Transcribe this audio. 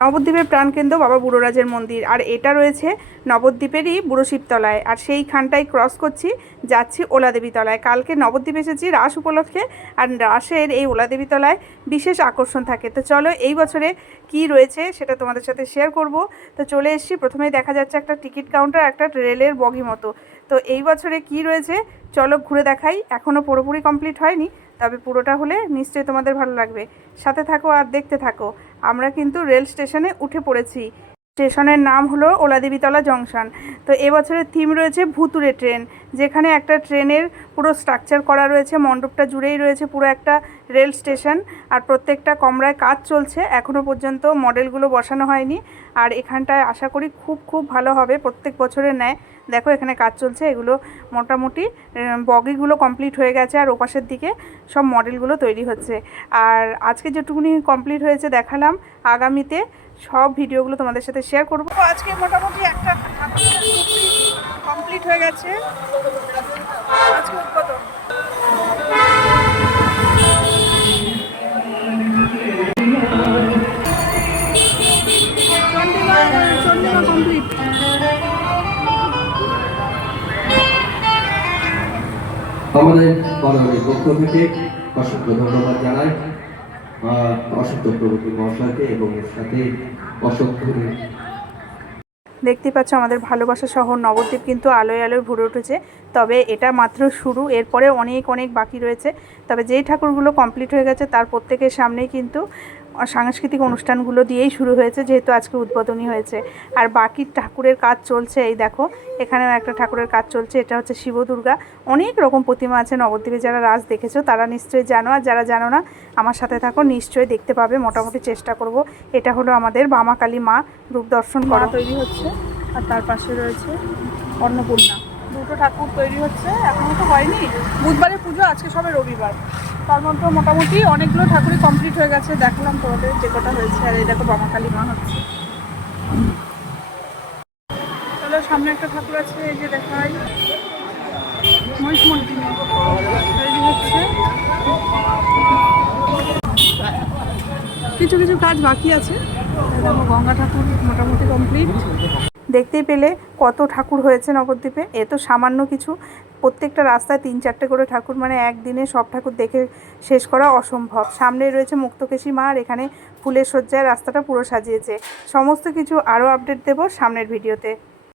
নবদ্বীপের প্রাণকেন্দ্র বাবা বুড়োরাজের মন্দির, আর এটা রয়েছে নবদ্বীপেরই বুড়ো শিবতলায়। আর সেইখানটাই ক্রস করছি, যাচ্ছি ওলাদেবী তলায়। কালকে নবদ্বীপ এসেছি রাস উপলক্ষে, আর রাসের এই ওলাদেবী তলায় বিশেষ আকর্ষণ থাকে। তো চলো এই বছরে কি রয়েছে সেটা তোমাদের সাথে শেয়ার করব। তো চলে এসেছি, প্রথমেই দেখা যাচ্ছে একটা টিকিট কাউন্টার, একটা রেলের বগি মতো। তো এই বছরে কি রয়েছে চলো ঘুরে দেখাই। এখনও পুরোপুরি কমপ্লিট হয়নি, তবে পুরোটা হলে নিশ্চয়ই তোমাদের ভালো লাগবে। সাথে থাকো আর দেখতে থাকো। আমরা কিন্তু রেল স্টেশনে উঠে পড়েছি। স্টেশনের নাম হলো ওলাদেবীতলা জংশন। তো এবছরের থিম রয়েছে ভুতুড়ে ট্রেন, যেখানে একটা ট্রেনের পুরো স্ট্রাকচার করা রয়েছে, মণ্ডপটা জুড়েই রয়েছে পুরো একটা রেল স্টেশন। আর প্রত্যেকটা কমরায় কাজ চলছে, এখনও পর্যন্ত মডেলগুলো বসানো হয়নি। আর এখানটায় আশা করি খুব খুব ভালো হবে, প্রত্যেক বছরের ন্যায়। দেখো এখানে কাজ চলছে, এগুলো মোটামুটি বগিগুলো কমপ্লিট হয়ে গেছে, আর ওপাশের দিকে সব মডেলগুলো তৈরি হচ্ছে। আর আজকে যেটুকুনি কমপ্লিট হয়েছে দেখালাম, আগামীতে সব ভিডিওগুলো তোমাদের সাথে শেয়ার করব। তো আজকে মোটামুটি একটা কমপ্লিট হয়ে গেছে, আজকে উদ্বোধন। চন্ডিমা কমপ্লিট। আমাদের বাঙালির পক্ষ থেকে অসংখ্য ধন্যবাদ জানাই অসংখ্য প্রভৃতি মহাশয়কে এবং এর সাথে অসংখ্য। দেখতে পাচ্ছ আমাদের ভালোবাসা শহর নবদ্বীপ কিন্তু আলোয় আলোয় ভরে উঠেছে। তবে এটা মাত্র শুরু, এরপরে অনেক অনেক বাকি রয়েছে। তবে যেই ঠাকুরগুলো কমপ্লিট হয়ে গেছে তার প্রত্যেকের সামনেই কিন্তু সাংস্কৃতিক অনুষ্ঠানগুলো দিয়েই শুরু হয়েছে, যেহেতু আজকে উদ্বোধনী হয়েছে। আর বাকি ঠাকুরের কাজ চলছে, এই দেখো এখানেও একটা ঠাকুরের কাজ চলছে। এটা হচ্ছে শিব দুর্গা। অনেক রকম প্রতিমা আছে নবদ্বীপে, যারা রাস দেখেছো তারা নিশ্চয়ই জানো, আর যারা জানো না আমার সাথে থাকো, নিশ্চয়ই দেখতে পাবে। মোটামুটি চেষ্টা করব। এটা হলো আমাদের বামাকালী মা রূপ দর্শন করা তৈরি হচ্ছে, আর তার পাশে রয়েছে অন্নপূর্ণা। দুটো ঠাকুর তৈরি হচ্ছে, এখনও তো হয়নি। বুধবারে পুজো, আজকে সবে রবিবার। তার মধ্যে মোটামুটি অনেকগুলো ঠাকুরই কমপ্লিট হয়ে গেছে, দেখালাম তোমাদের যে কটা হয়েছে। আর এই দেখো বামাকালী মা হচ্ছে। চলো সামনে একটা ঠাকুর আছে, এই যে দেখাই, মহিষমর্দিনী তৈরি হচ্ছে। কিছু কিছু কাজ বাকি আছে। দেখো গঙ্গা ঠাকুর মোটামুটি কমপ্লিট। দেখতেই পেলে কত ঠাকুর হয়েছে নবদ্বীপে, এ তো সামান্য কিছু। প্রত্যেকটা রাস্তায় 3-4টে করে ঠাকুর, মানে একদিনে সব ঠাকুর দেখে শেষ করা অসম্ভব। সামনে রয়েছে মুক্তকেশী মা, আর এখানে ফুলের সজ্জায় রাস্তাটা পুরো সাজিয়েছে। সমস্ত কিছু আরও আপডেট দেব সামনের ভিডিওতে।